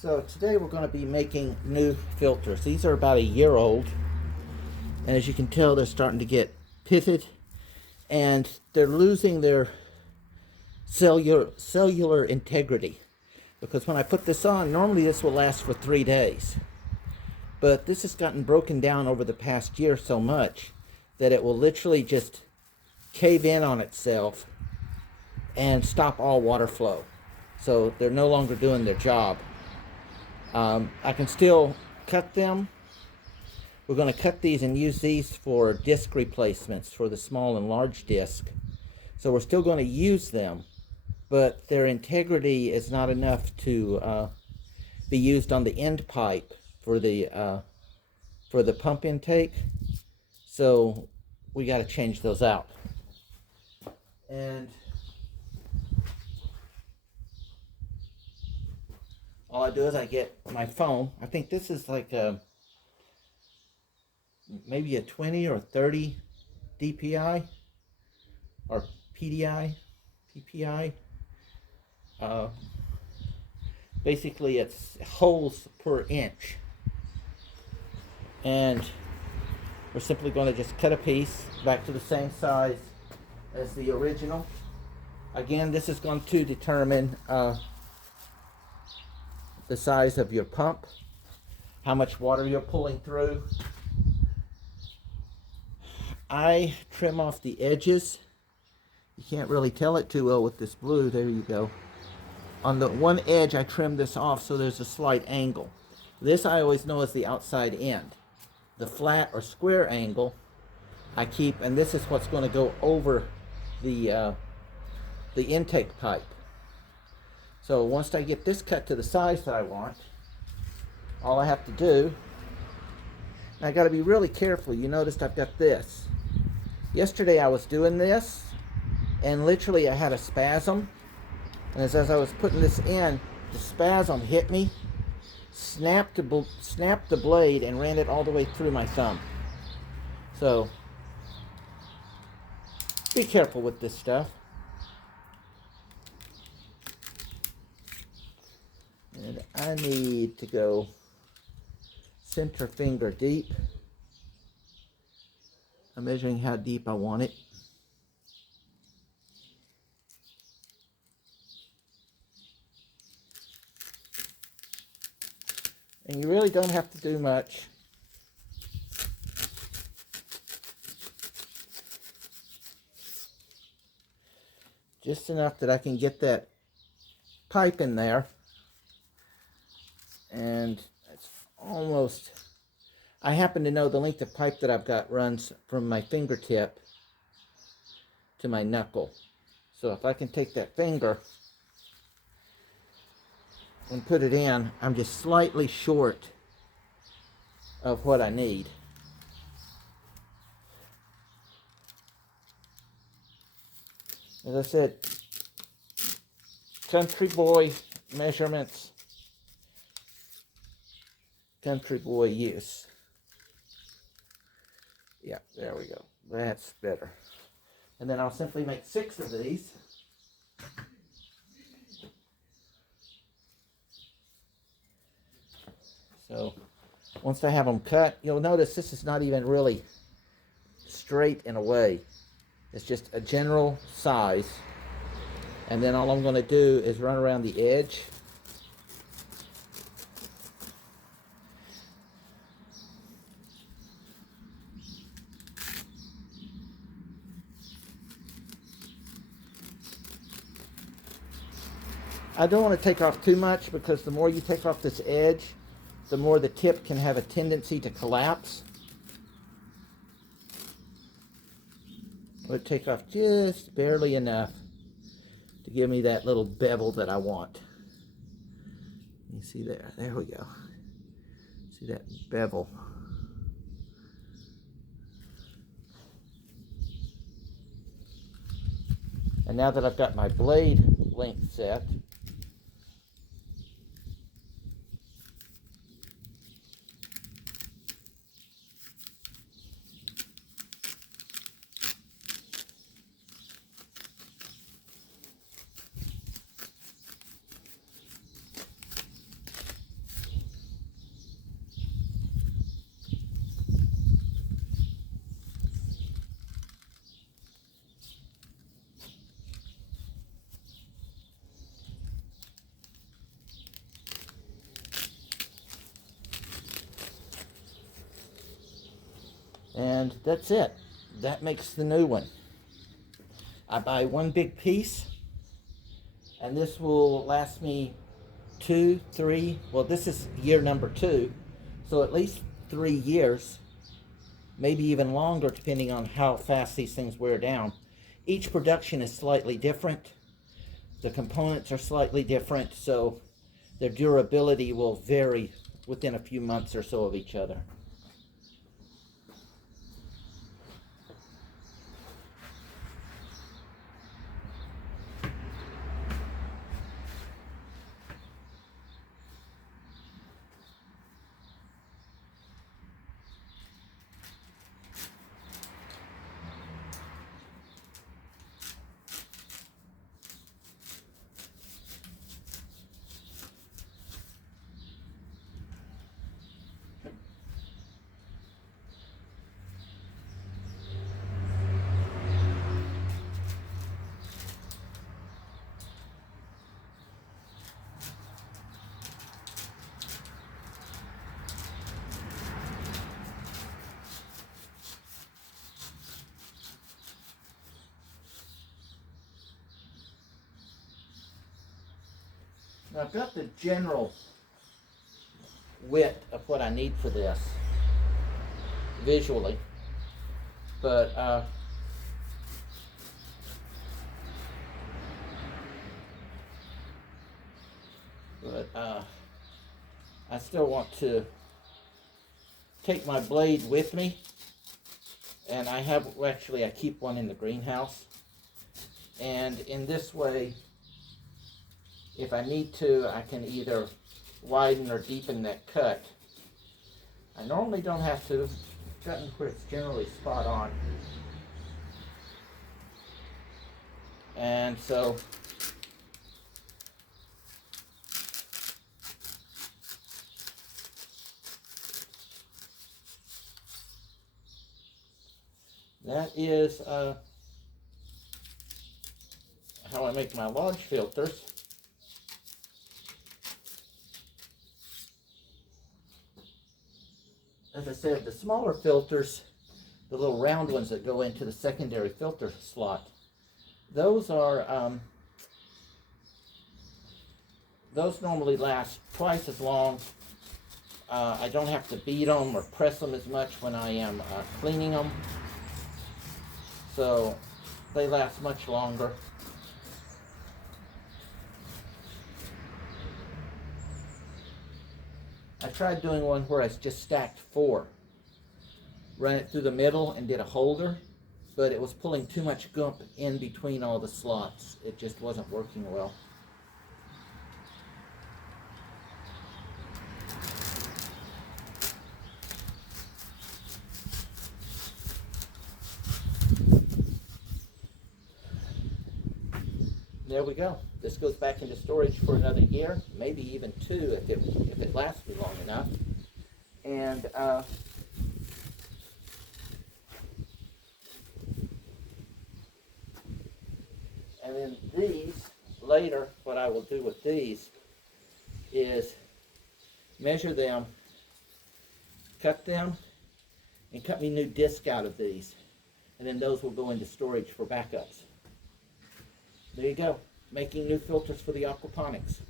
So today we're going to be making new filters. These are about a year old, and as you can tell, they're starting to get pitted, and they're losing their cellular integrity. Because when I put this on, normally this will last for 3 days, but this has gotten broken down over the past year so much that it will literally just cave in on itself and stop all water flow. So they're no longer doing their job. I can still cut them. We're going to cut these and use these for disc replacements for the small and large disc. So we're still going to use them, but their integrity is not enough to be used on the end pipe for the pump intake. So we got to change those out. And all I do is I get my phone. I think this is like maybe a 20 or 30 DPI or PDI, PPI. Basically, it's holes per inch. And we're simply going to just cut a piece back to the same size as the original. Again, this is going to determine the size of your pump, how much water you're pulling through. I trim off the edges. You can't really tell it too well with this blue. There you go. On the one edge, I trim this off so there's a slight angle. This I always know is the outside end. The flat or square angle I keep, and this is what's going to go over the intake pipe. So once I get this cut to the size that I want, all I have to do, I got to be really careful. You noticed I've got this. Yesterday I was doing this, and literally I had a spasm. And as I was putting this in, the spasm hit me, snapped the blade, and ran it all the way through my thumb. So be careful with this stuff. And I need to go center finger deep. I'm measuring how deep I want it. And you really don't have to do much. Just enough that I can get that pipe in there. And it's almost, I happen to know the length of pipe that I've got runs from my fingertip to my knuckle. So if I can take that finger and put it in, I'm just slightly short of what I need. As I said, country boy measurements, country boy use. Yeah, there we go. That's better. And then I'll simply make 6 of these. So once I have them cut, you'll notice this is not even really straight in a way. It's just a general size. And then all I'm going to do is run around the edge. I don't want to take off too much, because the more you take off this edge, the more the tip can have a tendency to collapse. I would take off just barely enough to give me that little bevel that I want. You see there? There we go. See that bevel? And now that I've got my blade length set, And that's it. That makes the new one. I buy one big piece, and this will last me 2, 3, well, this is year number 2, so at least 3 years, maybe even longer, depending on how fast these things wear down. Each production is slightly different. The components are slightly different, so their durability will vary within a few months or so of each other. Now I've got the general width of what I need for this visually, but I still want to take my blade with me, and I keep one in the greenhouse, and in this way, if I need to, I can either widen or deepen that cut. I normally don't have to, gotten where it's generally spot on. And so that is how I make my large filters. As I said, the smaller filters, the little round ones that go into the secondary filter slot, those are those normally last twice as long. I don't have to beat them or press them as much when I am cleaning them, so they last much longer. I tried doing one where I just stacked 4, ran it through the middle and did a holder, but it was pulling too much gump in between all the slots. It just wasn't working well. There we go. This goes back into storage for another year, maybe even 2 if it lasts me long enough. And then these, later, what I will do with these is measure them, cut them, and cut me new disc out of these. And then those will go into storage for backups. There you go, making new filters for the aquaponics.